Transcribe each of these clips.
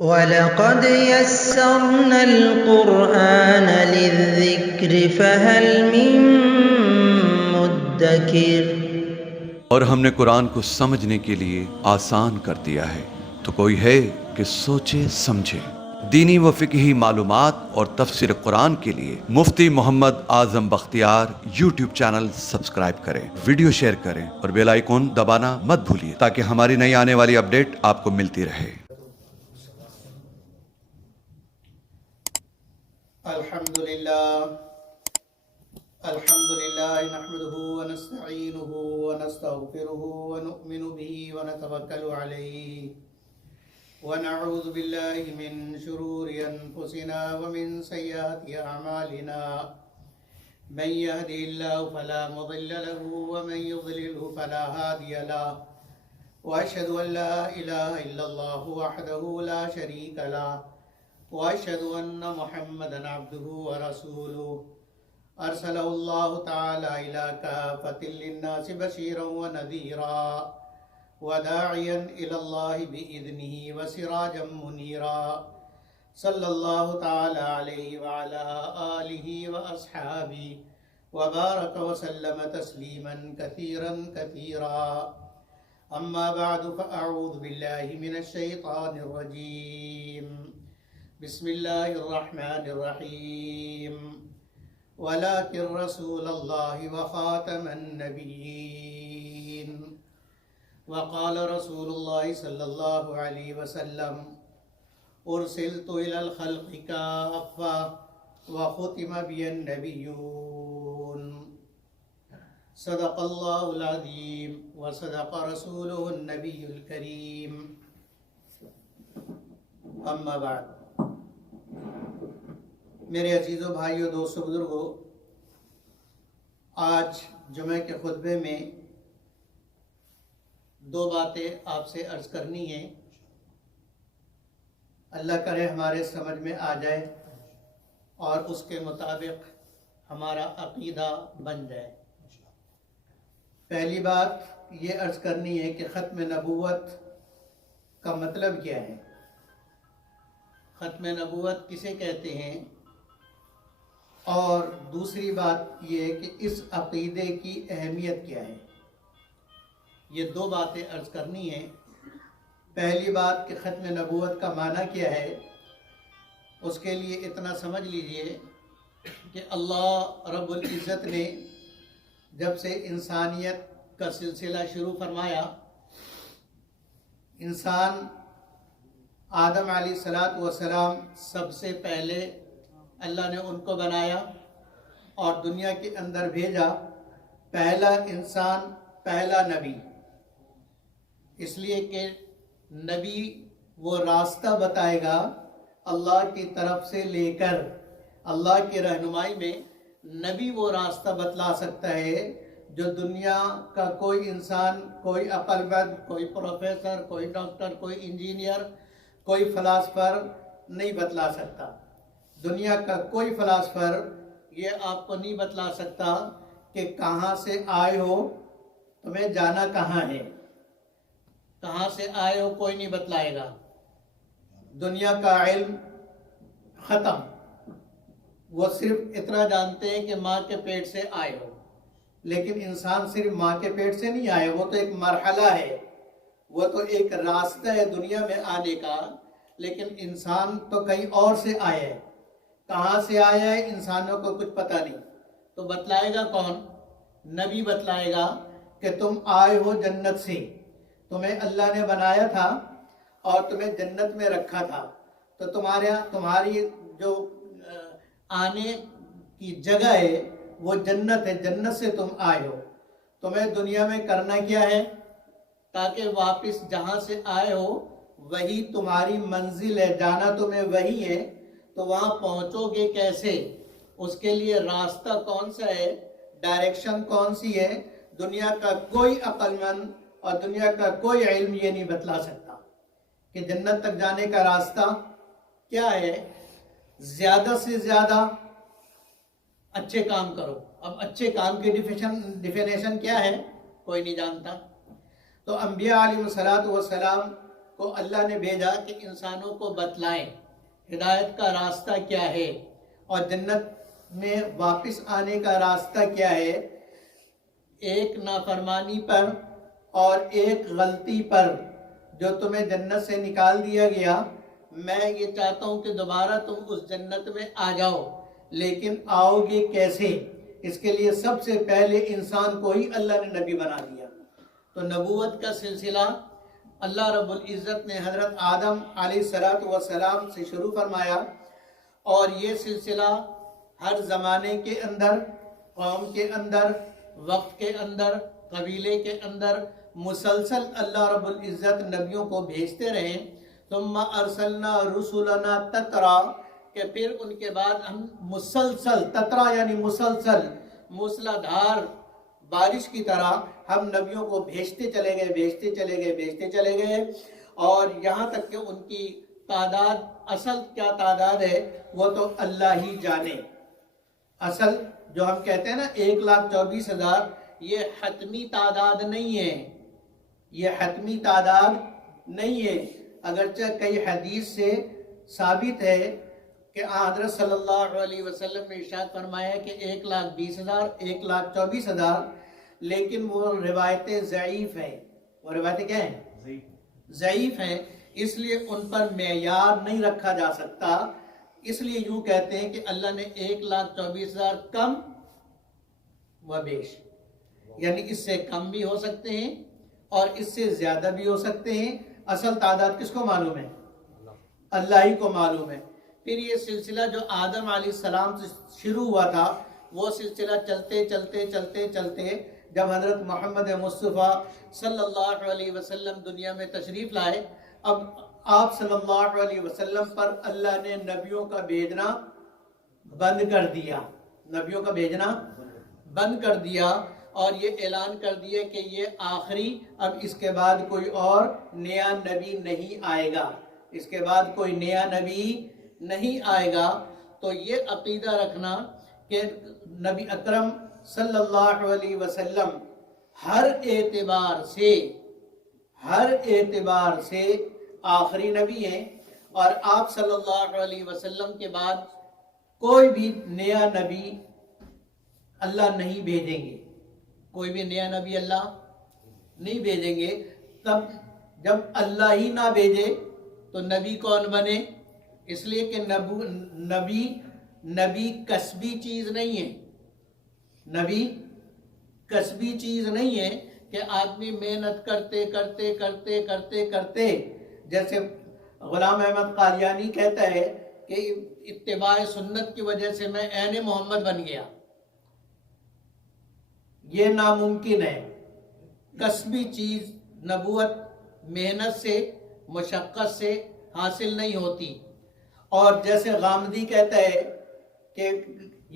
وَلَقَدْ يَسَّرْنَا الْقُرْآنَ لِلذِّكْرِ فَهَلْ مِن مُّدَّكِرٍ۔ اور ہم نے قرآن کو سمجھنے کے لیے آسان کر دیا ہے، تو کوئی ہے کہ سوچے سمجھے۔ دینی و فقہی معلومات اور تفسیر قرآن کے لیے مفتی Muhammad Azam Bakhtiyar YouTube channel subscribe کریں، ویڈیو شیئر کریں اور بیل آئیکن دبانا مت بھولیے تاکہ ہماری نئی آنے والی اپڈیٹ آپ کو ملتی رہے۔ الحمدللہ نحمده ونستعینه ونستغفره ونؤمن به ونتوکل علیہ ونعوذ باللہ من شرور انفسنا ومن سیئات اعمالنا من يهده الله فلا مضل له ومن يضلله فلا هادي له واشهد ان لا اله الا الله وحده لا شريك له واشهد ان محمدا عبده ورسوله ارسلہ اللہ تعالی الى کافۃ للناس بشیرا ونذیرا وداعیا الى اللہ باذنہ وسراجا منیرا صلی اللہ تعالی علیہ وعلی آلہ واصحابہ وبارک وسلم تسلیما کثیرا کثیرا اما بعد فاعوذ باللہ من الشیطان الرجیم بسم اللہ الرحمن الرحیم ولكن رسول الله وخاتم النبيين وقال رسول الله صلى الله عليه وسلم أرسلت إلى الخلق كافة وختم بي النبيون صدق الله العظيم وصدق رسوله النبي الكريم أما بعد میرے عزیز و بھائیو، دوستو، بزرگو، آج جمعہ کے خطبے میں دو باتیں آپ سے عرض کرنی ہیں۔ اللہ کرے ہمارے سمجھ میں آ جائے اور اس کے مطابق ہمارا عقیدہ بن جائے۔ پہلی بات یہ عرض کرنی ہے کہ ختم نبوت کا مطلب کیا ہے؟ ختم نبوت کسے کہتے ہیں؟ اور دوسری بات یہ ہے کہ اس عقیدے کی اہمیت کیا ہے؟ یہ دو باتیں عرض کرنی ہیں۔ پہلی بات کہ ختم نبوت کا معنی کیا ہے، اس کے لیے اتنا سمجھ لیجئے کہ اللہ رب العزت نے جب سے انسانیت کا سلسلہ شروع فرمایا، انسان آدم علیہ السلام سب سے پہلے اللہ نے ان کو بنایا اور دنیا کے اندر بھیجا۔ پہلا انسان، پہلا نبی، اس لیے کہ نبی وہ راستہ بتائے گا اللہ کی طرف سے لے کر۔ اللہ کی رہنمائی میں نبی وہ راستہ بتلا سکتا ہے جو دنیا کا کوئی انسان، کوئی عقل مند، کوئی پروفیسر، کوئی ڈاکٹر، کوئی انجینئر، کوئی فلاسفر نہیں بتلا سکتا۔ دنیا کا کوئی فلاسفر یہ آپ کو نہیں بتلا سکتا کہ کہاں سے آئے ہو، تمہیں جانا کہاں ہے۔ کہاں سے آئے ہو کوئی نہیں بتلائے گا۔ دنیا کا علم ختم، وہ صرف اتنا جانتے ہیں کہ ماں کے پیٹ سے آئے ہو، لیکن انسان صرف ماں کے پیٹ سے نہیں آئے، وہ تو ایک مرحلہ ہے، وہ تو ایک راستہ ہے دنیا میں آنے کا، لیکن انسان تو کہیں اور سے آیا ہے۔ کہاں سے آیا ہے انسانوں کو کچھ پتہ نہیں، تو بتلائے گا کون؟ نبی بتلائے گا کہ تم آئے ہو جنت سے، تمہیں اللہ نے بنایا تھا اور تمہیں جنت میں رکھا تھا، تو تمہاری جو آنے کی جگہ ہے وہ جنت ہے، جنت سے تم آئے ہو۔ تمہیں دنیا میں کرنا کیا ہے؟ تاکہ واپس جہاں سے آئے ہو وہی تمہاری منزل ہے، جانا تمہیں وہی ہے، تو وہاں پہنچو گے کیسے؟ اس کے لیے راستہ کون سا ہے، ڈائریکشن کون سی ہے؟ دنیا کا کوئی عقل مند اور دنیا کا کوئی علم یہ نہیں بتلا سکتا کہ جنت تک جانے کا راستہ کیا ہے۔ زیادہ سے زیادہ اچھے کام کرو۔ اب اچھے کام کی ڈیفینیشن کیا ہے؟ کوئی نہیں جانتا۔ تو انبیاء علیہ السلام کو اللہ نے بھیجا کہ انسانوں کو بتلائیں ہدایت کا راستہ کیا ہے اور جنت میں واپس آنے کا راستہ کیا ہے. ایک نافرمانی پر اور ایک غلطی پر جو تمہیں جنت سے نکال دیا گیا، میں یہ چاہتا ہوں کہ دوبارہ تم اس جنت میں آ جاؤ، لیکن آؤ گے کیسے؟ اس کے لیے سب سے پہلے انسان کو ہی اللہ نے نبی بنا دیا. تو نبوت کا سلسلہ اللہ رب العزت نے حضرت آدم علیہ السلام سے شروع فرمایا، اور یہ سلسلہ ہر زمانے کے اندر، قوم کے اندر، وقت کے اندر، قبیلے کے اندر مسلسل اللہ رب العزت نبیوں کو بھیجتے رہے. ثم ارسلنا رسولنا تترا، کہ پھر ان کے بعد ہم مسلسل، تترا یعنی مسلسل، موسلادھار بارش کی طرح ہم نبیوں کو بھیجتے چلے گئے، اور یہاں تک کہ ان کی تعداد، اصل کیا تعداد ہے وہ تو اللہ ہی جانے. اصل جو ہم کہتے ہیں نا 1,24,000، یہ حتمی تعداد نہیں ہے، یہ حتمی تعداد نہیں ہے. اگرچہ کئی حدیث سے ثابت ہے کہ حضرت صلی اللہ علیہ وسلم نے ارشاد فرمایا کہ 1,20,000، 1,24,000، لیکن وہ روایتیں ضعیف ہیں. وہ روایتیں کیا ہیں؟ ضعیف ہیں. اس لیے ان پر معیار نہیں رکھا جا سکتا. اس لیے یوں کہتے ہیں کہ اللہ نے 1,24,000 کم و بیش، یعنی اس سے کم بھی ہو سکتے ہیں اور اس سے زیادہ بھی ہو سکتے ہیں. اصل تعداد کس کو معلوم ہے؟ اللہ ہی کو معلوم ہے. پھر یہ سلسلہ جو آدم علیہ السلام سے شروع ہوا تھا، وہ سلسلہ چلتے جب حضرت محمد مصطفیٰ صلی اللہ علیہ وسلم دنیا میں تشریف لائے، اب آپ صلی اللہ علیہ وسلم پر اللہ نے نبیوں کا بھیجنا بند کر دیا، اور یہ اعلان کر دیا کہ یہ آخری، اب اس کے بعد کوئی اور نیا نبی نہیں آئے گا، اس کے بعد کوئی نیا نبی نہیں آئے گا. تو یہ عقیدہ رکھنا کہ نبی اکرم صلی اللہ علیہ وسلم ہر اعتبار سے آخری نبی ہیں، اور آپ صلی اللہ علیہ وسلم کے بعد کوئی بھی نیا نبی اللہ نہیں بھیجیں گے، کوئی بھی نیا نبی اللہ نہیں بھیجیں گے. تب جب اللہ ہی نہ بھیجے تو نبی کون بنے؟ اس لیے کہ نبی کسبی چیز نہیں ہے. نبی کسبی چیز نہیں ہے کہ آدمی محنت کرتے جیسے غلام احمد قادیانی کہتا ہے کہ اتباع سنت کی وجہ سے میں عین محمد بن گیا. یہ ناممکن ہے. کسبی چیز نبوت محنت سے، مشقت سے حاصل نہیں ہوتی. اور جیسے غامدی کہتا ہے کہ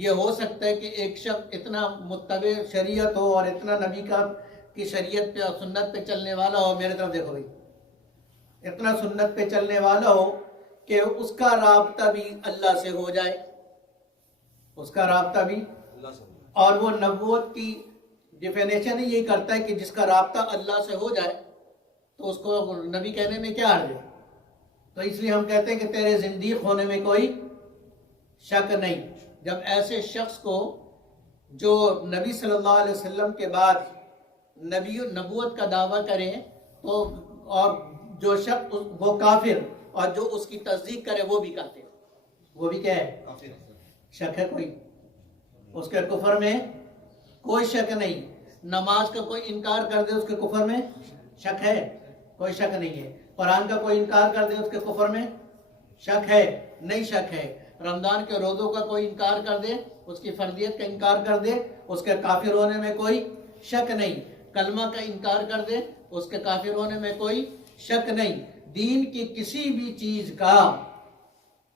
یہ ہو سکتا ہے کہ ایک شخص اتنا متبع شریعت ہو اور اتنا نبی کی شریعت پہ اور سنت پہ چلنے والا ہو، میرے طرف دیکھو بھائی، اتنا سنت پہ چلنے والا ہو کہ اس کا رابطہ بھی اللہ سے ہو جائے، اس کا رابطہ بھی اللہ سے. اور وہ نبوت کی ڈیفینیشن ہی یہی کرتا ہے کہ جس کا رابطہ اللہ سے ہو جائے تو اس کو نبی کہنے میں کیا حرج ہے. تو اس لیے ہم کہتے ہیں کہ تیرے زندیق ہونے میں کوئی شک نہیں. جب ایسے شخص کو جو نبی صلی اللہ علیہ وسلم کے بعد نبوت کا دعویٰ کرے تو، اور جو شخص وہ کافر، اور جو اس کی تصدیق کرے وہ بھی کافر، وہ بھی کیا ہے؟ شک ہے کوئی؟ اس کے کفر میں کوئی شک نہیں. نماز کا کوئی انکار کر دے اس کے کفر میں شک ہے؟ کوئی شک نہیں ہے. قرآن کا کوئی انکار کر دے اس کے کفر میں شک ہے؟ نہیں شک ہے. رمضان کے روزوں کا کوئی انکار کر دے، اس کی فرضیت کا انکار کر دے، اس کے کافر ہونے میں کوئی شک نہیں. کلمہ کا انکار کر دے، اس کے کافر ہونے میں کوئی شک نہیں. دین کی کسی بھی چیز کا،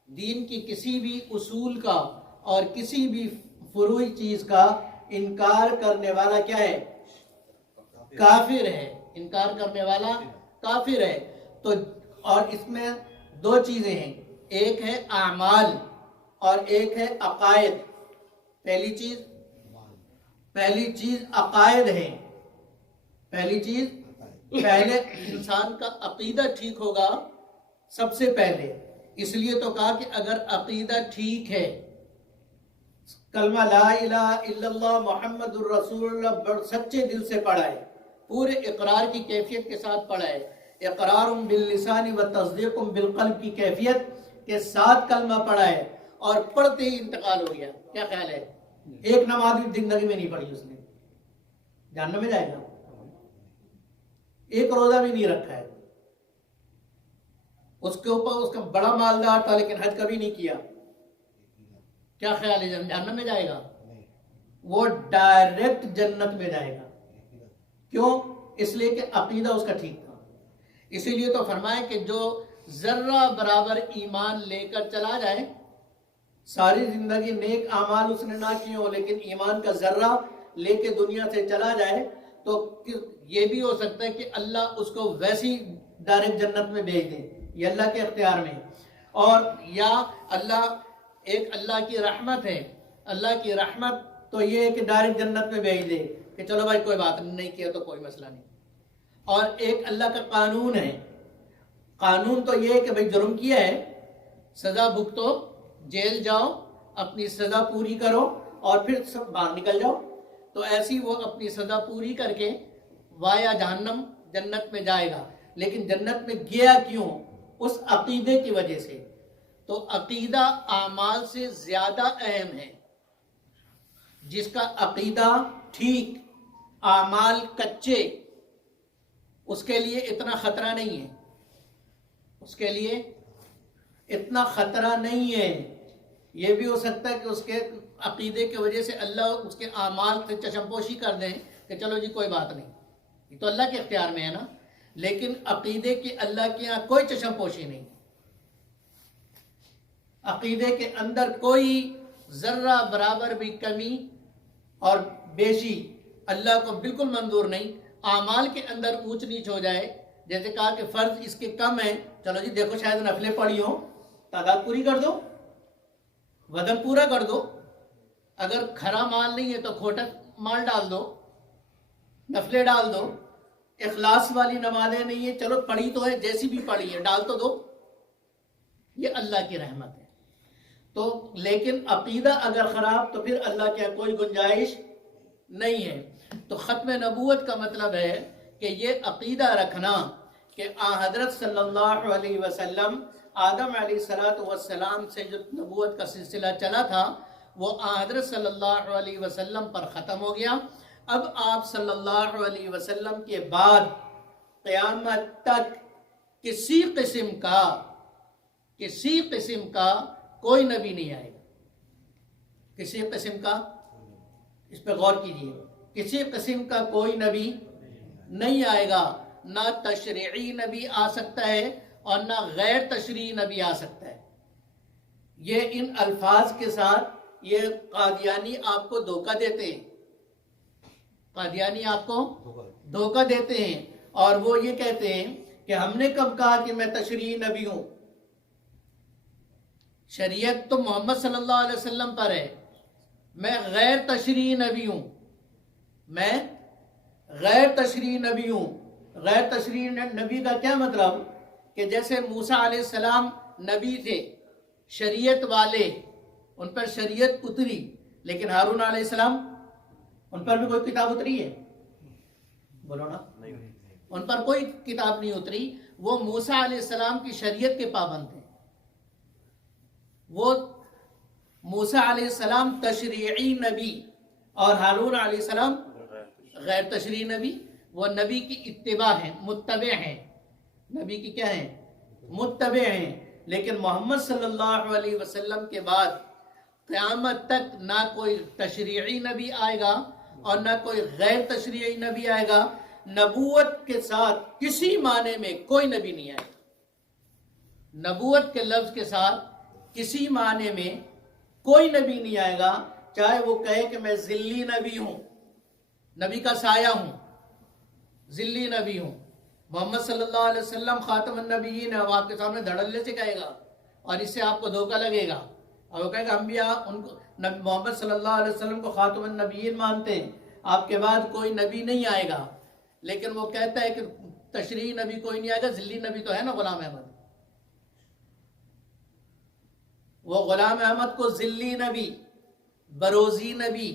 دین کی کسی بھی اصول کا اور کسی بھی فروعی چیز کا انکار کرنے والا کیا ہے؟ کافر ہے. انکار کرنے والا کافر ہے. تو اور اس میں دو چیزیں ہیں، ایک ہے اعمال اور ایک ہے عقائد. پہلی چیز عقائد ہے. پہلی چیز پہلے انسان کا عقیدہ ٹھیک ہوگا سب سے پہلے. اس لیے تو کہا کہ اگر عقیدہ ٹھیک ہے، کلمہ لا الہ الا اللہ محمد الرسول اللہ سچے دل سے پڑھا ہے، پورے اقرار کی کیفیت کے ساتھ پڑھا ہے، اقرار باللسان و تصدیق بالقلب کی کیفیت کے ساتھ کلمہ پڑھا ہے، اور پڑھتے ہی انتقال ہو گیا، کیا خیال ہے؟ ایک نماز بھی زندگی میں نہیں پڑھی اس نے، جہنم میں جائے گا. ایک روزہ بھی نہیں رکھا ہے، اس کے اوپر اس کا بڑا مالدار تھا لیکن حج کبھی نہیں کیا، کیا خیال ہے؟ جہنم میں جائے گا؟ وہ ڈائریکٹ جنت میں جائے گا. کیوں؟ اس لیے کہ عقیدہ اس کا ٹھیک تھا. اسی لیے تو فرمایا کہ جو ذرہ برابر ایمان لے کر چلا جائے، ساری زندگی نیک اعمال اس نے نہ کیے ہو لیکن ایمان کا ذرہ لے کے دنیا سے چلا جائے، تو یہ بھی ہو سکتا ہے کہ اللہ اس کو ویسی ڈائریکٹ جنت میں بھیج دے، یہ اللہ کے اختیار میں. اور یا اللہ کی رحمت ہے، اللہ کی رحمت تو یہ ہے کہ ڈائریکٹ جنت میں بھیج دے کہ چلو بھائی کوئی بات نہیں کیا تو کوئی مسئلہ نہیں. اور ایک اللہ کا قانون ہے، قانون تو یہ ہے کہ بھائی جرم کیا ہے، سزا بھگتو، جیل جاؤ، اپنی سزا پوری کرو اور پھر سب باہر نکل جاؤ. تو ایسی وہ اپنی سزا پوری کر کے وایا جہنم جنت میں جائے گا. لیکن جنت میں گیا کیوں؟ اس عقیدے کی وجہ سے. تو عقیدہ اعمال سے زیادہ اہم ہے. جس کا عقیدہ ٹھیک، اعمال کچے، اس کے لیے اتنا خطرہ نہیں ہے، اس کے لیے اتنا خطرہ نہیں ہے. یہ بھی ہو سکتا ہے کہ اس کے عقیدے کی وجہ سے اللہ اس کے اعمال سے چشم پوشی کر دیں کہ چلو جی کوئی بات نہیں، یہ تو اللہ کے اختیار میں ہے نا. لیکن عقیدے کی اللہ کے یہاں کوئی چشم پوشی نہیں، عقیدے کے اندر کوئی ذرہ برابر بھی کمی اور بیشی اللہ کو بالکل منظور نہیں. اعمال کے اندر اونچ نیچ ہو جائے، جیسے کہا کہ فرض اس کے کم ہیں، چلو جی دیکھو شاید نفلیں پڑھی ہوں، تعداد پوری کر دو، وزن پورا کر دو. اگر کھرا مال نہیں ہے تو کھوٹا مال ڈال دو، نفلیں ڈال دو. اخلاص والی نمازیں نہیں ہے، چلو پڑھی تو ہے، جیسی بھی پڑھی ہے ڈال تو دو. یہ اللہ کی رحمت ہے. تو لیکن عقیدہ اگر خراب تو پھر اللہ کی کوئی گنجائش نہیں ہے. تو ختم نبوت کا مطلب ہے کہ یہ عقیدہ رکھنا کہ حضرت صلی اللہ علیہ وسلم آدم علیہ السلام سے جو نبوت کا سلسلہ چلا تھا وہ حضرت صلی اللہ علیہ وسلم پر ختم ہو گیا. اب آپ صلی اللہ علیہ وسلم کے بعد قیامت تک کسی قسم کا کوئی نبی نہیں آئے گا. کسی قسم کا، اس پہ غور کیجیے، کسی قسم کا کوئی نبی نہیں آئے گا. نہ تشریعی نبی آ سکتا ہے اور نہ غیر تشریعی نبی آ سکتا ہے. یہ ان الفاظ کے ساتھ یہ قادیانی آپ کو دھوکہ دیتے ہیں، قادیانی آپ کو دھوکہ دیتے ہیں، اور وہ یہ کہتے ہیں کہ ہم نے کب کہا کہ میں تشریعی نبی ہوں؟ شریعت تو محمد صلی اللہ علیہ وسلم پر ہے، میں غیر تشریعی نبی ہوں، میں غیر تشریعی نبی ہوں. غیر تشریعی نبی کا کیا مطلب؟ کہ جیسے موسیٰ علیہ السلام نبی تھے، شریعت والے، ان پر شریعت اتری، لیکن ہارون علیہ السلام ان پر بھی کوئی کتاب اتری ہے؟ بولو نا، ان پر کوئی کتاب نہیں اتری. وہ موسیٰ علیہ السلام کی شریعت کے پابند تھے. وہ موسیٰ علیہ السلام تشریعی نبی اور ہارون علیہ السلام غیر تشریعی نبی. وہ نبی کی اتباع ہیں، متبع ہیں، نبی کی کیا ہیں؟ متبع ہیں. لیکن محمد صلی اللہ علیہ وسلم کے بعد قیامت تک نہ کوئی تشریعی نبی آئے گا اور نہ کوئی غیر تشریعی نبی آئے گا. نبوت کے ساتھ کسی معنی میں کوئی نبی نہیں آئے گا. نبوت کے لفظ کے ساتھ کسی معنی میں کوئی نبی نہیں آئے گا، چاہے وہ کہے کہ میں ذلی نبی ہوں، نبی کا سایہ ہوں، ذلی نبی ہوں. محمد صلی اللہ علیہ وسلم خاتم النبیین ہے، وہ آپ کے سامنے دھڑلے سے کہے گا اور اس سے آپ کو دھوکہ لگے گا، اور وہ کہے گا انبیاء ان کو محمد صلی اللہ علیہ وسلم کو خاتم النبیین مانتے ہیں، آپ کے بعد کوئی نبی نہیں آئے گا. لیکن وہ کہتا ہے کہ تشریعی نبی کوئی نہیں آئے گا. ذلی نبی تو ہے نا غلام احمد. وہ غلام احمد کو ذلی نبی، بروزی نبی،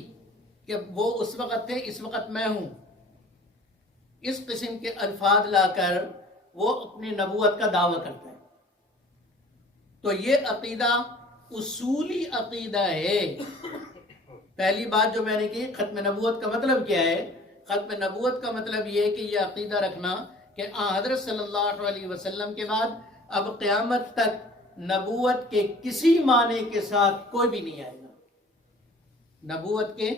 کہ وہ اس وقت تھے اس وقت میں ہوں، اس قسم کے الفاظ لا کر وہ اپنی نبوت کا دعویٰ کرتا ہے. تو یہ عقیدہ اصولی عقیدہ ہے. پہلی بات جو میں نے کی، ختم نبوت کا مطلب کیا ہے؟ ختم نبوت کا مطلب یہ ہے کہ یہ عقیدہ رکھنا کہ حضرت صلی اللہ علیہ وسلم کے بعد اب قیامت تک نبوت کے کسی معنی کے ساتھ کوئی بھی نہیں آئے گا. نبوت کے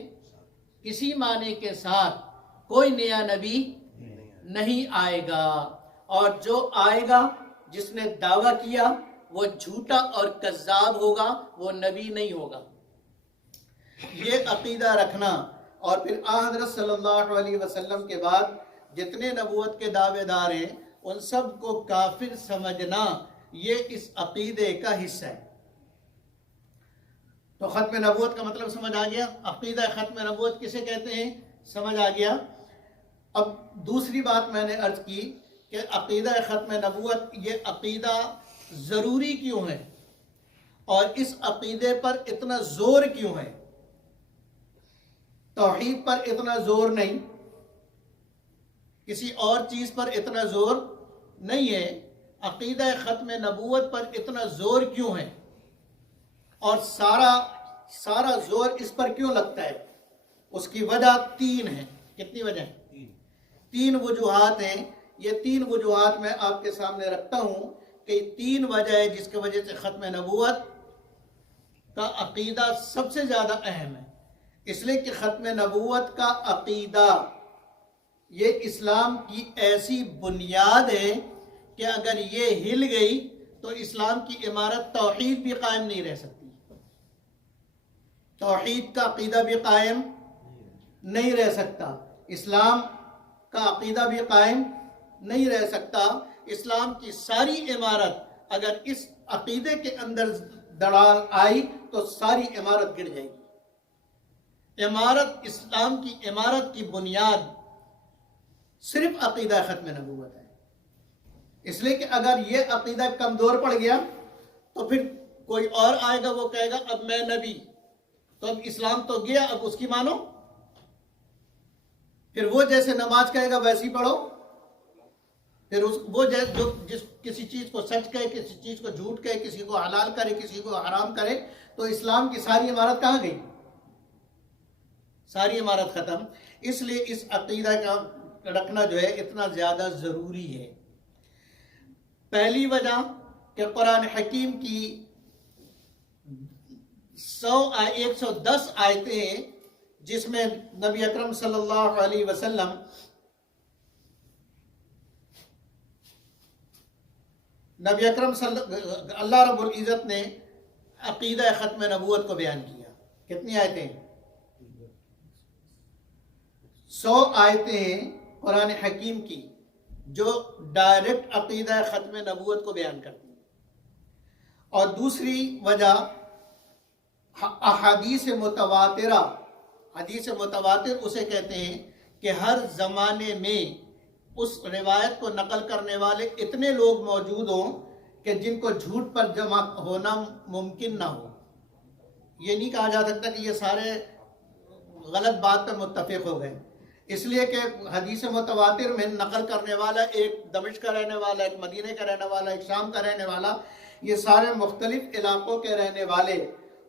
کسی معنی کے ساتھ کوئی نیا نبی نہیں آئے گا، اور جو آئے گا جس نے دعویٰ کیا وہ جھوٹا اور کذاب ہوگا، وہ نبی نہیں ہوگا. یہ عقیدہ رکھنا، اور پھر حضرت صلی اللہ علیہ وسلم کے بعد جتنے نبوت کے دعوے دار ہیں ان سب کو کافر سمجھنا، یہ اس عقیدے کا حصہ ہے. تو ختم نبوت کا مطلب سمجھ آ گیا. عقیدہ ختم نبوت کسے کہتے ہیں سمجھ آ گیا. اب دوسری بات میں نے عرض کی کہ عقیدہ ختم نبوت، یہ عقیدہ ضروری کیوں ہے اور اس عقیدے پر اتنا زور کیوں ہے؟ توحید پر اتنا زور نہیں، کسی اور چیز پر اتنا زور نہیں ہے، عقیدہ ختم نبوت پر اتنا زور کیوں ہے؟ اور سارا زور اس پر کیوں لگتا ہے؟ اس کی وجہ تین ہے. کتنی وجہ ہیں؟ تین وجوہات ہیں. یہ تین وجوہات میں آپ کے سامنے رکھتا ہوں کہ تین وجہ ہے جس کی وجہ سے ختم نبوت کا عقیدہ سب سے زیادہ اہم ہے. اس لیے کہ ختم نبوت کا عقیدہ یہ اسلام کی ایسی بنیاد ہے کہ اگر یہ ہل گئی تو اسلام کی عمارت توحید بھی قائم نہیں رہ سکتی. توحید کا عقیدہ بھی قائم نہیں رہ سکتا، اسلام کا عقیدہ بھی قائم نہیں رہ سکتا. اسلام کی ساری عمارت اگر اس عقیدے کے اندر دڑال آئی تو ساری عمارت گر جائے گی. عمارت، اسلام کی عمارت کی بنیاد صرف عقیدہ ختم نبوت ہے. اس لیے کہ اگر یہ عقیدہ کمزور پڑ گیا تو پھر کوئی اور آئے گا، وہ کہے گا اب میں نبی، تو اب اسلام تو گیا، اب اس کی مانو. پھر وہ جیسے نماز کہے گا ویسی پڑھو. پھر وہ جس کسی چیز کو سچ کہے، کسی چیز کو جھوٹ کہے، کسی کو حلال کرے، کسی کو حرام کرے، تو اسلام کی ساری عمارت کہاں گئی؟ ساری عمارت ختم. اس لیے اس عقیدہ کا رکھنا جو ہے اتنا زیادہ ضروری ہے. پہلی وجہ کہ قرآن حکیم کی 110 آیتیں ہیں جس میں نبی اکرم صلی اللہ علیہ وسلم اللہ رب العزت نے عقیدہ ختم نبوت کو بیان کیا. کتنی آیتیں؟ 100 آیتیں ہیں قرآن حکیم کی جو ڈائریکٹ عقیدہ ختم نبوت کو بیان کرتی ہیں. اور دوسری وجہ احادیث متواترہ. حدیث متواتر اسے کہتے ہیں کہ ہر زمانے میں اس روایت کو نقل کرنے والے اتنے لوگ موجود ہوں کہ جن کو جھوٹ پر جمع ہونا ممکن نہ ہو. یہ نہیں کہا جا سکتا کہ یہ سارے غلط بات پر متفق ہو گئے. اس لیے کہ حدیث متواتر میں نقل کرنے والا ایک دمشق کا رہنے والا، ایک مدینہ کا رہنے والا، ایک شام کا رہنے والا، یہ سارے مختلف علاقوں کے رہنے والے،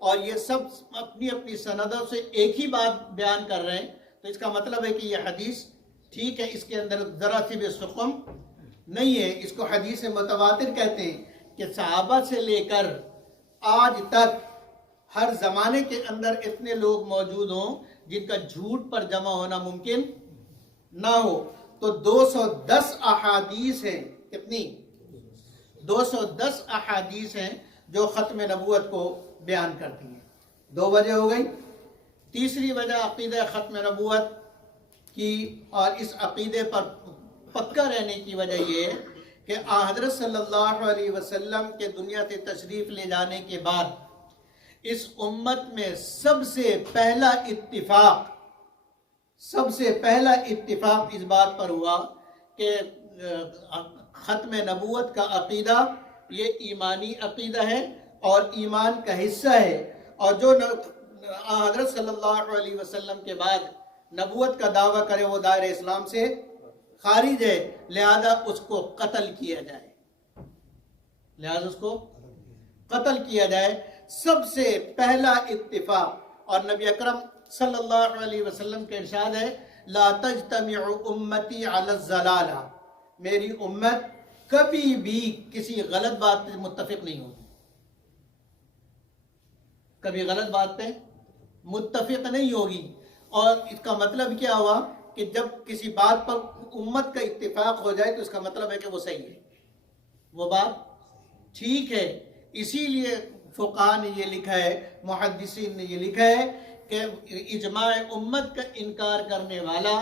اور یہ سب اپنی اپنی سندوں سے ایک ہی بات بیان کر رہے ہیں. تو اس کا مطلب ہے کہ یہ حدیث ٹھیک ہے، اس کے اندر ذرا سی بھی سقم نہیں ہے. اس کو حدیث متواتر کہتے ہیں کہ صحابہ سے لے کر آج تک ہر زمانے کے اندر اتنے لوگ موجود ہوں جن کا جھوٹ پر جمع ہونا ممکن نہ ہو. تو 210 احادیث ہیں. کتنی؟ 210 احادیث ہیں جو ختم نبوت کو بیان کرتی ہیں. 2 وجہ ہو گئی. تیسری وجہ عقیدہ ختم نبوت کی اور اس عقیدے پر پکا رہنے کی وجہ یہ ہے کہ حضرت صلی اللہ علیہ وسلم کے دنیا سے تشریف لے جانے کے بعد اس امت میں سب سے پہلا اتفاق اس بات پر ہوا کہ ختم نبوت کا عقیدہ یہ ایمانی عقیدہ ہے اور ایمان کا حصہ ہے، اور جو حضرت صلی اللہ علیہ وسلم کے بعد نبوت کا دعویٰ کرے وہ دائرہ اسلام سے خارج ہے، لہذا اس کو قتل کیا جائے، لہذا اس کو قتل کیا جائے۔ سب سے پہلا اتفاق، اور نبی اکرم صلی اللہ علیہ وسلم کے ارشاد ہے لا تجتمع امتی علی الضلالہ، میری امت کبھی بھی کسی غلط بات پہ متفق نہیں ہوگی، کبھی غلط بات پہ متفق نہیں ہوگی۔ اور اس کا مطلب کیا ہوا کہ جب کسی بات پر امت کا اتفاق ہو جائے تو اس کا مطلب ہے کہ وہ صحیح ہے، وہ بات ٹھیک ہے۔ اسی لیے فقہاء نے یہ لکھا ہے، محدثین نے یہ لکھا ہے کہ اجماع امت کا انکار کرنے والا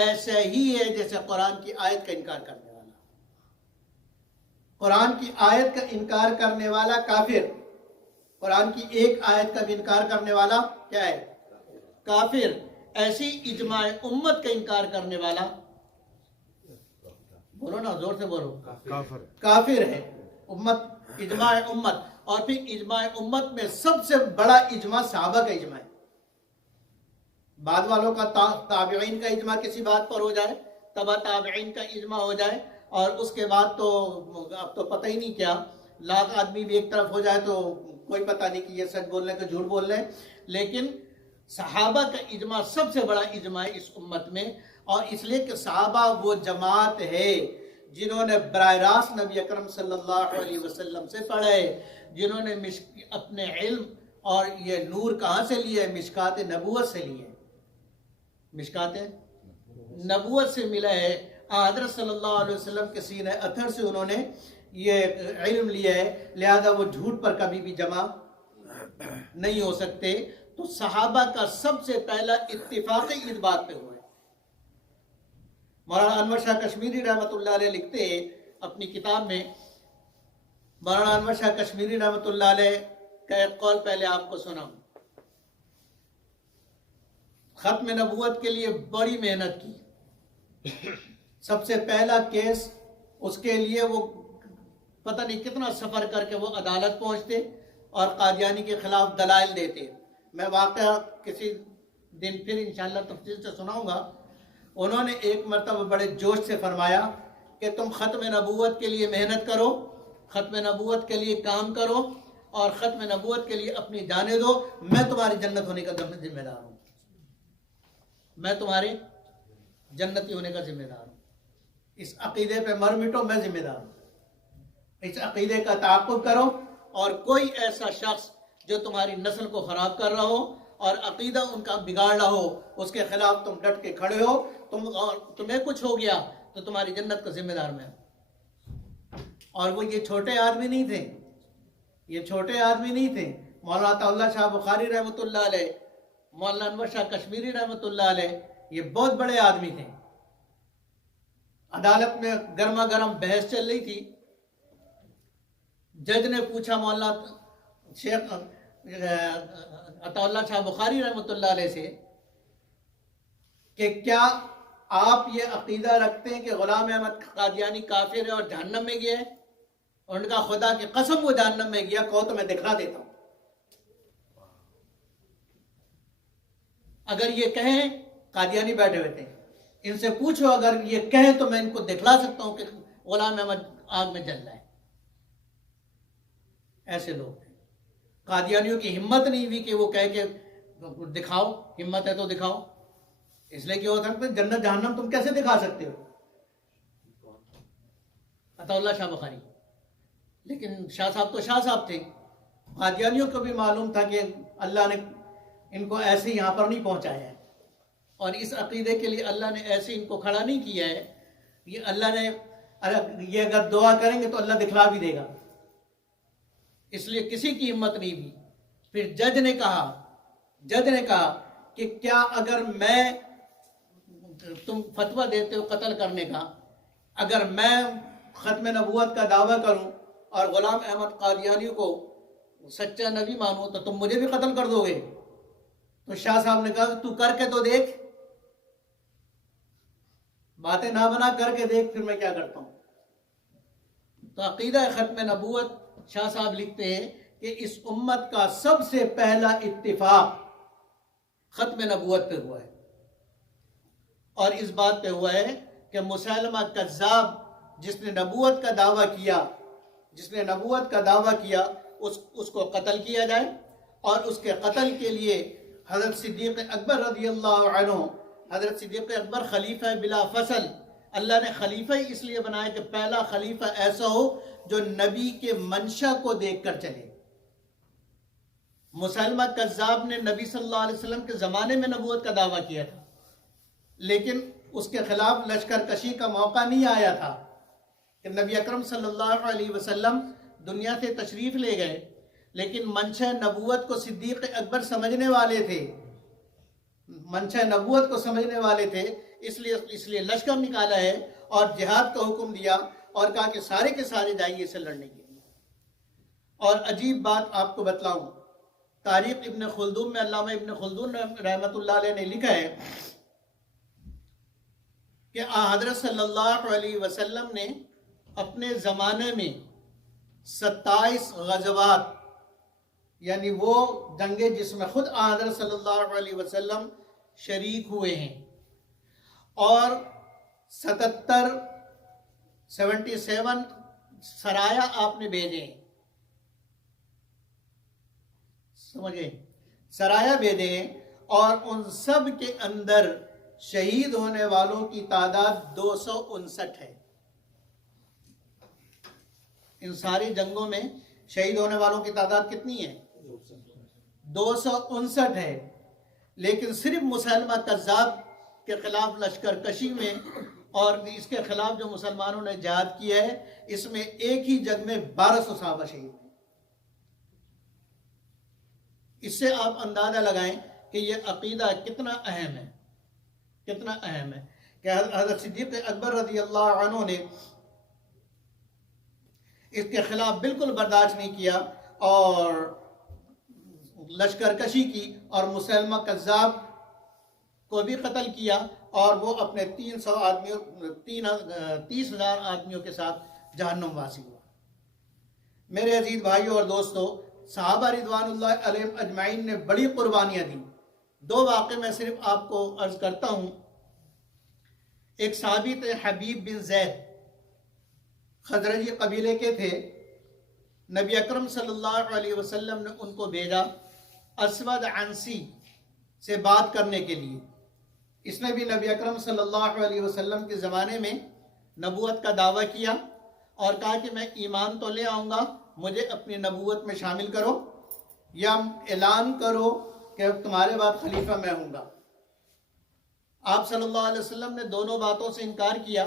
ایسا ہی ہے جیسے قرآن کی آیت کا انکار کرنے والا۔ قرآن کی آیت کا انکار کرنے والا کافر، قرآن کی ایک آیت کا بھی انکار کرنے والا کیا ہے؟ کافر۔ ایسی اجماع امت کا انکار کرنے والا، بولو نا زور سے بولو، کافر ہے۔ امت، اجماع امت، اور پھر اجماع امت میں سب سے بڑا اجماع صحابہ کا اجماع ہے۔ بعد والوں کا تابعین کا اجماع کسی بات پر ہو جائے، تبع تابعین کا اجماع ہو جائے، اور اس کے بعد تو اب تو پتہ ہی نہیں کیا، لاکھ آدمی بھی ایک طرف ہو جائے تو کوئی پتہ نہیں کہ یہ سچ بول رہے ہیں کہ جھوٹ بول رہے ہیں۔ لیکن صحابہ کا اجماع سب سے بڑا اجماع ہے اس امت میں، اور اس لیے کہ صحابہ وہ جماعت ہے جنہوں نے براہ راست نبی اکرم صلی اللہ علیہ وسلم سے پڑھے، جنہوں نے اپنے علم اور یہ نور کہاں سے لیا ہے؟ مشکات نبوت سے لیا ہے، مشکات نبوت سے ملا ہے۔ حضرت صلی اللہ علیہ وسلم کے سینہ اطہر سے انہوں نے یہ علم لیا ہے، لہذا وہ جھوٹ پر کبھی بھی جمع نہیں ہو سکتے۔ تو صحابہ کا سب سے پہلا اتفاق اس بات پہ ہوا ہے۔ مولانا انور شاہ کشمیری رحمۃ اللہ علیہ لکھتے ہیں اپنی کتاب میں، مولانا انور شاہ کشمیری رحمۃ اللہ علیہ کا ایک قول پہلے آپ کو سناؤں۔ ختم نبوت کے لیے بڑی محنت کی، سب سے پہلا کیس اس کے لیے وہ پتہ نہیں کتنا سفر کر کے وہ عدالت پہنچتے اور قادیانی کے خلاف دلائل دیتے۔ میں واقعہ کسی دن پھر انشاءاللہ تفصیل سے سناؤں گا۔ انہوں نے ایک مرتبہ بڑے جوش سے فرمایا کہ تم ختم نبوت کے لیے محنت کرو، ختم نبوت کے لیے کام کرو، اور ختم نبوت کے لیے اپنی جانیں دو، میں تمہاری جنت ہونے کا ذمہ دار ہوں، میں تمہارے جنتی ہونے کا ذمہ دار ہوں۔ اس عقیدے پہ مر مٹو، میں ذمہ دار ہوں۔ اس عقیدے کا تعاقب کرو، اور کوئی ایسا شخص جو تمہاری نسل کو خراب کر رہا ہو اور عقیدہ ان کا بگاڑ رہا ہو، اس کے خلاف تم ڈٹ کے کھڑے ہو، تمہیں کچھ ہو گیا تو تمہاری جنت کا ذمہ دار میں ہوں۔ اور وہ یہ چھوٹے آدمی نہیں تھے، یہ چھوٹے آدمی نہیں تھے۔ مولانا عطا اللہ شاہ بخاری رحمۃ اللہ علیہ، مولانا انور شاہ کشمیری رحمۃ اللہ علیہ، یہ بہت بڑے آدمی تھے۔ عدالت میں گرما گرم بحث چل رہی تھی، جج نے پوچھا مولانا شیخ عطا اللہ شاہ بخاری رحمۃ اللہ علیہ سے کہ کیا آپ یہ عقیدہ رکھتے ہیں کہ غلام احمد قادیانی کافر ہے اور جہنم میں گیا ہے؟ اور ان کا خدا کی قسم وہ جہنم میں گیا، کہو تو میں دکھلا دیتا ہوں۔ اگر یہ کہیں، قادیانی بیٹھے ہوئے تھے، ان سے پوچھو اگر یہ کہیں تو میں ان کو دکھلا سکتا ہوں کہ غلام احمد آگ میں جل رہا ہے۔ ایسے لوگ تھے۔ قادیانیوں کی ہمت نہیں ہوئی کہ وہ کہے کہ دکھاؤ، ہمت ہے تو دکھاؤ۔ اس لیے کہ ہو سکتا ہے جنت جہنم تم کیسے دکھا سکتے ہو؟ عطا اللہ شاہ بخاری، لیکن شاہ صاحب تو شاہ صاحب تھے۔ قادیانیوں کو بھی معلوم تھا کہ اللہ نے ان کو ایسے یہاں پر نہیں پہنچایا ہے، اور اس عقیدے کے لیے اللہ نے ایسے ان کو کھڑا نہیں کیا ہے۔ یہ اللہ نے یہ اگر دعا کریں گے تو اللہ دکھلا بھی دے گا، اس لیے کسی کی ہمت نہیں ہوئی۔ پھر جج نے کہا کہ کیا اگر میں، تم فتویٰ دیتے ہو قتل کرنے کا، اگر میں ختم نبوت کا دعویٰ کروں اور غلام احمد قادیانی کو سچا نبی مانوں تو تم مجھے بھی قتل کر دو گے؟ تو شاہ صاحب نے کہا تو کر کے تو دیکھ، باتیں نہ بنا کر کے دیکھ پھر میں کیا کرتا ہوں. تو عقیدہ ختم نبوت شاہ صاحب لکھتے ہیں کہ اس امت کا سب سے پہلا اتفاق ختم نبوت پہ ہوا ہے، اور اس بات پہ ہوا ہے کہ مسیلمہ کذاب جس نے نبوت کا دعویٰ کیا اس کو قتل کیا جائے، اور اس کے قتل کے لیے حضرت صدیق اکبر رضی اللہ عنہ، حضرت صدیق اکبر خلیفہ بلا فصل، اللہ نے خلیفہ ہی اس لیے بنایا کہ پہلا خلیفہ ایسا ہو جو نبی کے منشا کو دیکھ کر چلے. مسلمہ کذاب نے نبی صلی اللہ علیہ وسلم کے زمانے میں نبوت کا دعویٰ کیا تھا، لیکن اس کے خلاف لشکر کشی کا موقع نہیں آیا تھا کہ نبی اکرم صلی اللہ علیہ وسلم دنیا سے تشریف لے گئے، لیکن منشا نبوت کو صدیق اکبر سمجھنے والے تھے، منشا نبوت کو سمجھنے والے تھے، اس لیے لشکر نکالا ہے اور جہاد کا حکم دیا اور کہا کہ سارے کے سارے جائیے اسے لڑنے کے لیے. اور عجیب بات آپ کو بتلاؤں، تاریخ ابن خلدون میں علامہ ابن خلدون رحمۃ اللہ علیہ نے لکھا ہے کہ حضرت صلی اللہ علیہ وسلم نے اپنے زمانے میں 27 غزوات، یعنی وہ جنگیں جس میں خود حضرت صلی اللہ علیہ وسلم شریک ہوئے ہیں، اور 77 سرایا آپ نے بھیجے ہیں، سمجھے، سرایا بھیجے ہیں، اور ان سب کے اندر شہید ہونے والوں کی تعداد 259 ہے. ان ساری جنگوں میں شہید ہونے والوں کی تعداد کتنی ہے؟ 259 ہے. لیکن صرف مسلمہ کذاب کے خلاف لشکر کشی میں اور اس کے خلاف جو مسلمانوں نے جہاد کیا ہے، اس میں ایک ہی جنگ میں 1200 صحابہ شہید ہیں. اس سے آپ اندازہ لگائیں کہ یہ عقیدہ کتنا اہم ہے، کتنا اہم ہے کہ حضرت صدیق اکبر رضی اللہ عنہ نے اس کے خلاف بالکل برداشت نہیں کیا اور لشکر کشی کی، اور مسلمہ کذاب کو بھی قتل کیا، اور وہ اپنے 30,000 آدمیوں کے ساتھ جہنم واسی ہوا. میرے عزیز بھائیوں اور دوستو، صحابہ رضوان اللہ علیہم اجمعین نے بڑی قربانیاں دیں. 2 واقعے میں صرف آپ کو عرض کرتا ہوں. ایک صحابی تھے حبیب بن زید، خزرجی قبیلے کے تھے. نبی اکرم صلی اللہ علیہ وسلم نے ان کو بھیجا اسود عنسی سے بات کرنے کے لیے. اس نے بھی نبی اکرم صلی اللہ علیہ وسلم کے زمانے میں نبوت کا دعویٰ کیا اور کہا کہ میں ایمان تو لے آؤں گا، مجھے اپنی نبوت میں شامل کرو یا اعلان کرو کہ تمہارے بعد خلیفہ میں ہوں گا. آپ صلی اللہ علیہ وسلم نے دونوں باتوں سے انکار کیا.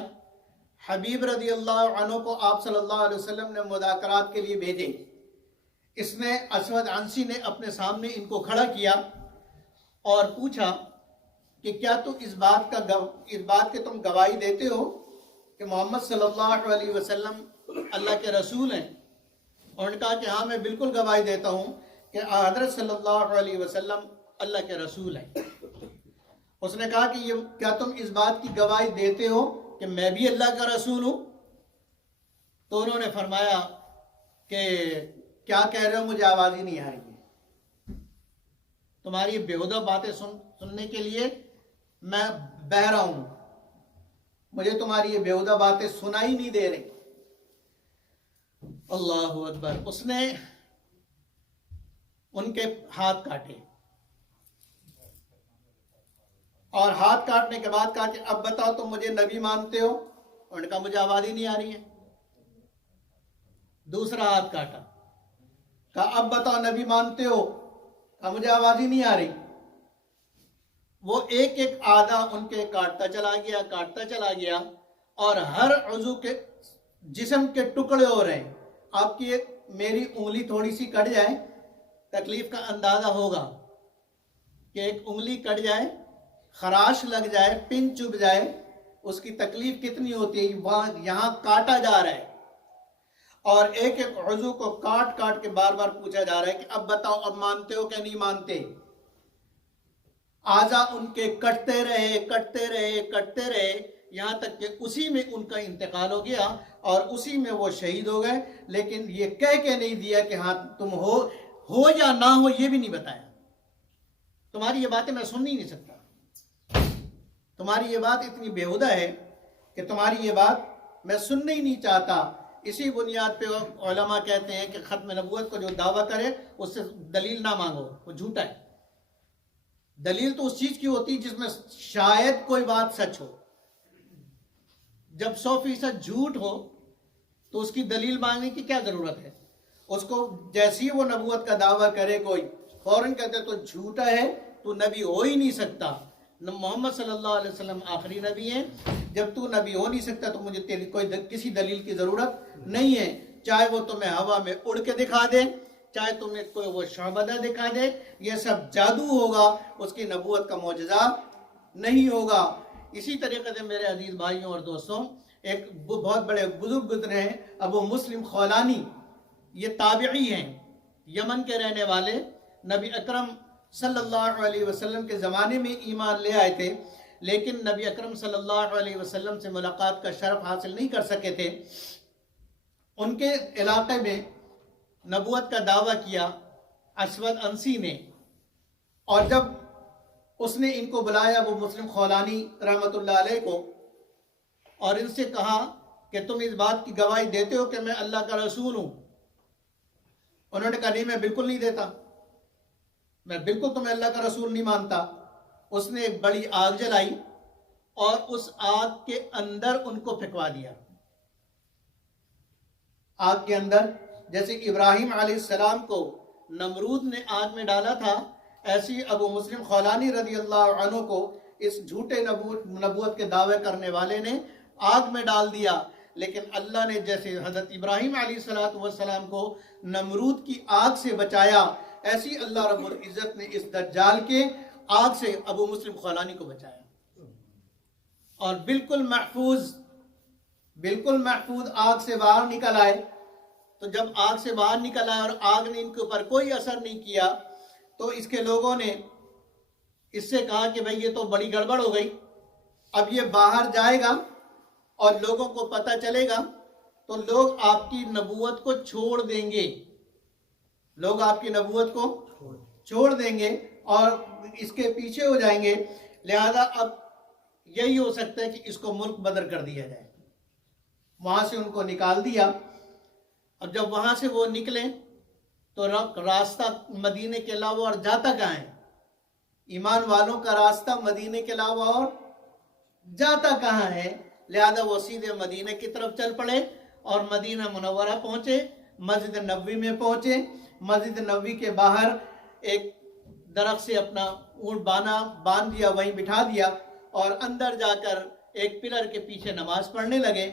حبیب رضی اللہ عنہ کو آپ صلی اللہ علیہ وسلم نے مذاکرات کے لیے بھیجے. اس نے اسود عنسی نے اپنے سامنے ان کو کھڑا کیا اور پوچھا کہ کیا تم اس بات کے تم گواہی دیتے ہو کہ محمد صلی اللہ علیہ وسلم اللہ کے رسول ہیں؟ اور انہوں نے کہا کہ ہاں میں بالکل گواہی دیتا ہوں کہ حضرت صلی اللہ علیہ وسلم اللہ کے رسول ہیں. اس نے کہا کہ کیا تم اس بات کی گواہی دیتے ہو کہ میں بھی اللہ کا رسول ہوں؟ تو انہوں نے فرمایا کہ کیا کہہ رہے ہو، مجھے آواز ہی نہیں آ رہی ہے، تمہاری بیہودہ باتیں سننے کے لیے میں بہرا ہوں، مجھے تمہاری یہ بیہودہ باتیں سنائی نہیں دے رہی. اللہ اکبر. اس نے ان کے ہاتھ کاٹے اور ہاتھ کاٹنے کے بعد کہا کہ اب بتاؤ تم مجھے نبی مانتے ہو؟ انہوں نے کہا مجھے آواز ہی نہیں آ رہی ہے. دوسرا ہاتھ کاٹا، کہا اب بتاؤ نبی مانتے ہو؟ کہا مجھے آواز ہی نہیں آ رہی. وہ ایک ایک آدھا ان کے کاٹتا چلا گیا اور ہر عضو کے جسم کے ٹکڑے ہو رہے ہیں. آپ کی میری انگلی تھوڑی سی کٹ جائے، تکلیف کا اندازہ ہوگا کہ ایک انگلی کٹ جائے، خراش لگ جائے، پن چبھ جائے، اس کی تکلیف کتنی ہوتی ہے. یہاں کاٹا جا رہا ہے اور ایک ایک عضو کو کاٹ کے بار بار پوچھا جا رہا ہے کہ اب بتاؤ اب مانتے ہو کہ نہیں مانتے. اعضاء ان کے کٹتے رہے یہاں تک کہ اسی میں ان کا انتقال ہو گیا اور اسی میں وہ شہید ہو گئے، لیکن یہ کہہ کے نہیں دیا کہ ہاں تم ہو یا نہ ہو، یہ بھی نہیں بتایا۔ تمہاری یہ باتیں میں سن نہیں سکتا، تمہاری یہ بات اتنی بیہودہ ہے کہ تمہاری یہ بات میں سننا ہی نہیں چاہتا۔ اسی بنیاد پہ علماء کہتے ہیں کہ ختم نبوت کو جو دعویٰ کرے اس سے دلیل نہ مانگو، وہ جھوٹا ہے۔ دلیل تو اس چیز کی ہوتی جس میں شاید کوئی بات سچ ہو۔ جب 100% جھوٹ ہو تو اس کی دلیل مانگنے کی کیا ضرورت ہے؟ اس کو جیسی وہ نبوت کا دعویٰ کرے کوئی، فوراً کہتے تو جھوٹا ہے، تو نبی ہو ہی نہیں سکتا۔ محمد صلی اللہ علیہ وسلم آخری نبی ہیں، جب تو نبی ہو نہیں سکتا تو مجھے تیری کسی دلیل کی ضرورت نہیں ہے، چاہے وہ تمہیں ہوا میں اڑ کے دکھا دے، چاہے تمہیں کوئی وہ شعبدہ دکھا دے، یہ سب جادو ہوگا، اس کی نبوت کا معجزہ نہیں ہوگا۔ اسی طریقے سے میرے عزیز بھائیوں اور دوستوں، ایک بہت بڑے بزرگ گزرے ہیں ابو مسلم خولانی، یہ تابعی ہیں، یمن کے رہنے والے، نبی اکرم صلی اللہ علیہ وسلم کے زمانے میں ایمان لے آئے تھے، لیکن نبی اکرم صلی اللہ علیہ وسلم سے ملاقات کا شرف حاصل نہیں کر سکے تھے۔ ان کے علاقے میں نبوت کا دعویٰ کیا اسود انسی نے، اور جب اس نے ان کو بلایا وہ مسلم خولانی رحمۃ اللہ علیہ کو، اور ان سے کہا کہ تم اس بات کی گواہی دیتے ہو کہ میں اللہ کا رسول ہوں؟ انہوں نے کہا نہیں، میں بالکل نہیں دیتا، میں بالکل تمہیں اللہ کا رسول نہیں مانتا۔ اس نے ایک بڑی آگ جلائی اور اس آگ کے اندر ان کو پھینکوا دیا۔ آگ کے اندر جیسے ابراہیم علیہ السلام کو نمرود نے آگ میں ڈالا تھا، ایسی ابو مسلم خولانی رضی اللہ عنہ کو اس جھوٹے نبوت کے دعوے کرنے والے نے آگ میں ڈال دیا۔ لیکن اللہ نے جیسے حضرت ابراہیم علیہ السلام کو نمرود کی آگ سے بچایا، ایسی اللہ رب العزت نے اس دجال کے آگ سے ابو مسلم خولانی کو بچایا، اور بالکل محفوظ آگ سے باہر نکل آئے۔ تو جب آگ سے باہر نکل آئے اور آگ نے ان کے اوپر کوئی اثر نہیں کیا، تو اس کے لوگوں نے اس سے کہا کہ بھئی یہ تو بڑی گڑبڑ ہو گئی، اب یہ باہر جائے گا اور لوگوں کو پتہ چلے گا تو لوگ آپ کی نبوت کو چھوڑ دیں گے، لوگ آپ کی نبوت کو چھوڑ دیں گے اور اس کے پیچھے ہو جائیں گے، لہذا اب یہی ہو سکتا ہے کہ اس کو ملک بدر کر دیا جائے۔ وہاں سے ان کو نکال دیا، اور جب وہاں سے وہ نکلے تو راستہ مدینے کے علاوہ اور جاتا کہاں ہے؟ ایمان والوں کا راستہ مدینے کے علاوہ اور جاتا کہاں ہے؟ لہذا وہ سیدھے مدینے کی طرف چل پڑے اور مدینہ منورہ پہنچے، مسجد نبوی میں پہنچے۔ مسجد نبوی کے باہر ایک درخت سے اپنا اونٹ باندھ دیا، وہیں بٹھا دیا، اور اندر جا کر ایک پلر کے پیچھے نماز پڑھنے لگے۔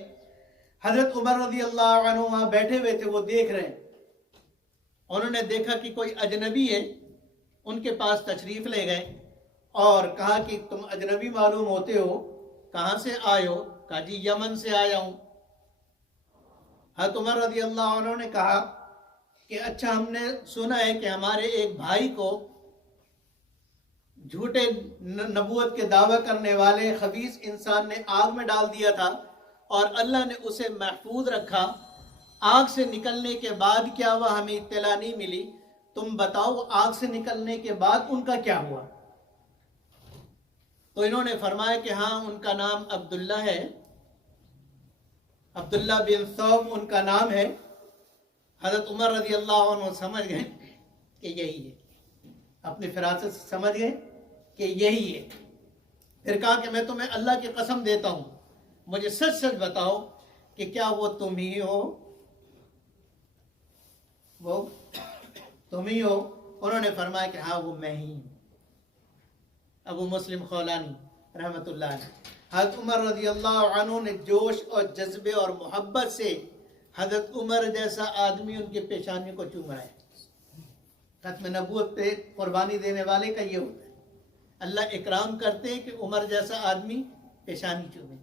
حضرت عمر رضی اللہ عنہ وہاں بیٹھے ہوئے تھے، وہ دیکھ رہے ہیں۔ انہوں نے دیکھا کہ کوئی اجنبی ہے، ان کے پاس تشریف لے گئے اور کہا کہ تم اجنبی معلوم ہوتے ہو، کہاں سے آئے ہو؟ کہا جی یمن سے آیا ہوں۔ حضرت عمر رضی اللہ عنہ نے کہا کہ اچھا، ہم نے سنا ہے کہ ہمارے ایک بھائی کو جھوٹے نبوت کے دعویٰ کرنے والے خبیث انسان نے آگ میں ڈال دیا تھا اور اللہ نے اسے محفوظ رکھا۔ آگ سے نکلنے کے بعد کیا ہوا ہمیں اطلاع نہیں ملی، تم بتاؤ آگ سے نکلنے کے بعد ان کا کیا ہوا؟ تو انہوں نے فرمایا کہ ہاں، ان کا نام عبداللہ ہے، عبداللہ بن ثوب ان کا نام ہے۔ حضرت عمر رضی اللہ عنہ سمجھ گئے کہ یہی ہے، اپنی فراست سے سمجھ گئے کہ یہی ہے۔ پھر کہا کہ میں تمہیں اللہ کی قسم دیتا ہوں، مجھے سچ سچ بتاؤ کہ کیا وہ تم ہی ہو؟ وہ تم ہی ہو؟ انہوں نے فرمایا کہ ہاں، وہ میں ہی ہوں، ابو مسلم خولانی رحمت اللہ علیہ۔ حضرت عمر رضی اللہ عنہ نے جوش اور جذبے اور محبت سے حضرت عمر جیسا آدمی ان کے پیشانی کو چوم رہا ہے۔ ختم نبوت پہ قربانی دینے والے کا یہ ہوتا ہے، اللہ اکرام کرتے ہیں کہ عمر جیسا آدمی پیشانی چومے۔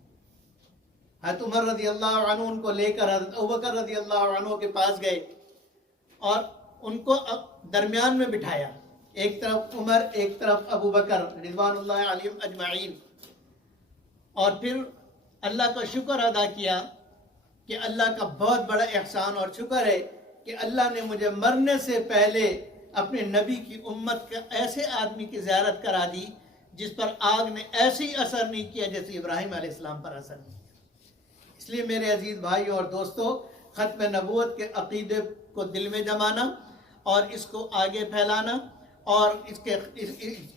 حضرت عمر رضی اللہ عنہ ان کو لے کر حضرت ابوبکر رضی اللہ عنہ کے پاس گئے اور ان کو درمیان میں بٹھایا، ایک طرف عمر ایک طرف ابوبکر رضوان اللہ علیہم اجمعین، اور پھر اللہ کا شکر ادا کیا کہ اللہ کا بہت بڑا احسان اور شکر ہے کہ اللہ نے مجھے مرنے سے پہلے اپنے نبی کی امت کے ایسے آدمی کی زیارت کرا دی جس پر آگ نے ایسے ہی اثر نہیں کیا جیسے ابراہیم علیہ السلام پر اثر نہیں کیا۔ اس لیے میرے عزیز بھائی اور دوستو، ختم نبوت کے عقیدے کو دل میں جمانا اور اس کو آگے پھیلانا اور اس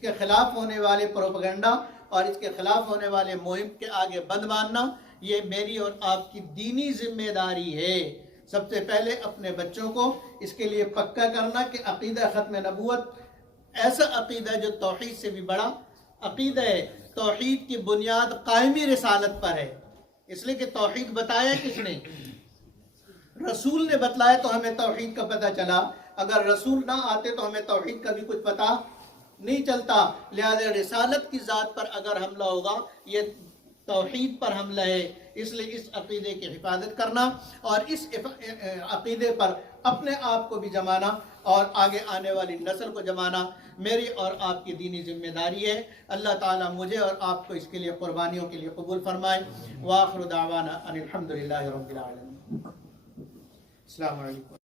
کے خلاف ہونے والے پروپیگنڈا اور اس کے خلاف ہونے والے مہم کے آگے بند ماننا، یہ میری اور آپ کی دینی ذمہ داری ہے۔ سب سے پہلے اپنے بچوں کو اس کے لیے پکا کرنا کہ عقیدہ ختم نبوت ایسا عقیدہ جو توحید سے بھی بڑا عقیدہ ہے۔ توحید کی بنیاد قائمی رسالت پر ہے، اس لیے کہ توحید بتایا کس نے؟ رسول نے بتلایا تو ہمیں توحید کا پتہ چلا، اگر رسول نہ آتے تو ہمیں توحید کا بھی کچھ پتہ نہیں چلتا۔ لہذا رسالت کی ذات پر اگر حملہ ہوگا یہ توحید پر حملہ ہے، اس لیے اس عقیدے کی حفاظت کرنا اور اس عقیدے پر اپنے آپ کو بھی جمانا اور آگے آنے والی نسل کو جمانا میری اور آپ کی دینی ذمہ داری ہے۔ اللہ تعالیٰ مجھے اور آپ کو اس کے لیے قربانیوں کے لیے قبول فرمائے۔ وآخر دعوانا ان الحمدللہ رب العالمین۔ السلام علیکم۔